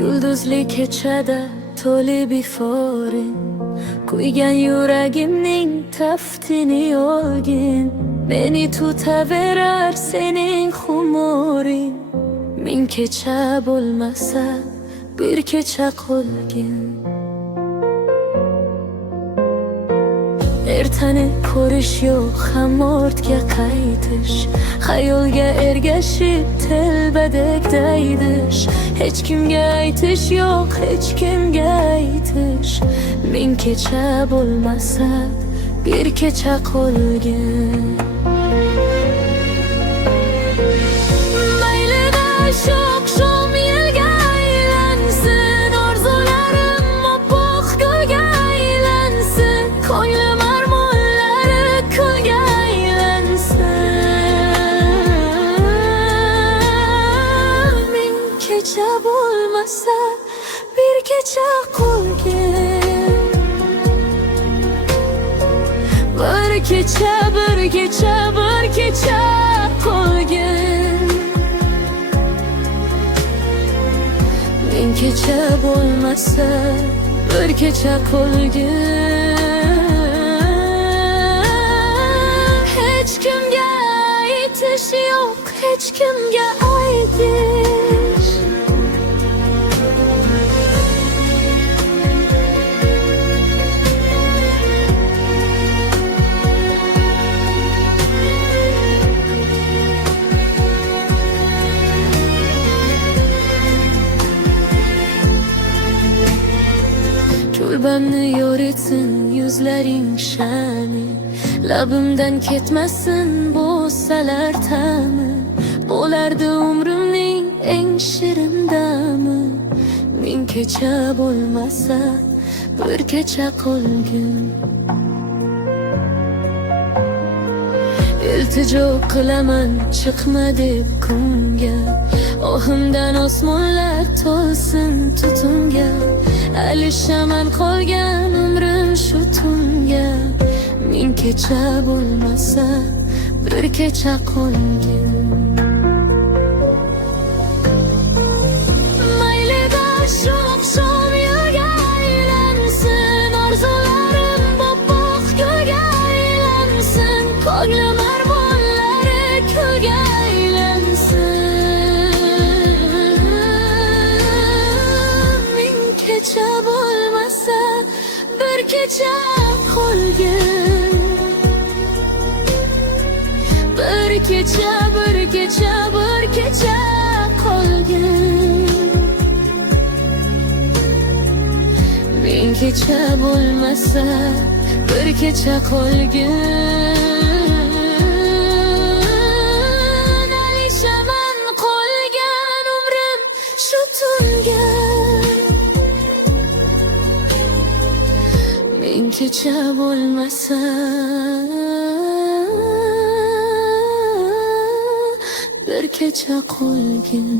Yulduzli kechada to'li biforing, kuygan yuragimning taftini olgin. Meni tutaverar sening xumoring, ming kecha bo'lmasa bir kecha qolgin. Ertani ko'rish yo'q, ham ortga qaytish, xayolga ergashib telbadek daydish. Hech kimga aytish yo'q, hech kimga aytish, ming kecha bo'lmasa bir kecha qolgin. Maylida sho'x-sho'm yelga aylansin, orzularim oppoq gulga aylansin, ko'nglim armonlari kulga aylansin. Ming kecha bo'lmasa bir kecha qolgin. Bir kecha, bir kecha, bir kecha qolgin. Ming kecha bo'lmasa bir kecha qolgin. Hech kimga aytish yo'q, hech kimga aytish. Kulbamni yoritsin yuzlaring sha'ni, labimdan ketmasin bo'salar ta'mi. Bo'lardi umrimning eng shirin dami, ming kecha bo'lmasa bir kecha qolgin. Iltijo qilaman chiqma deb kunga, ohimdan osmonlar to'lsin tutunga. Alishaman qolgan umrim shu tunga, ming kecha bo'lmasa bir kecha qolgin. Maylida sho'x-sho'm yelga aylansin, orzularim oppoq gulga aylansin, ko'nglim armonlari kulga aylansin. Ming kecha bo'lmasa bir kecha qolgin. Bir kecha, bir kecha, bir kecha qolgin. Ming kecha bo'lmasa bir kecha qolgin. Alishaman qolgan umrim shu tunga, ming kecha bo'lmasa bir kecha qolgin.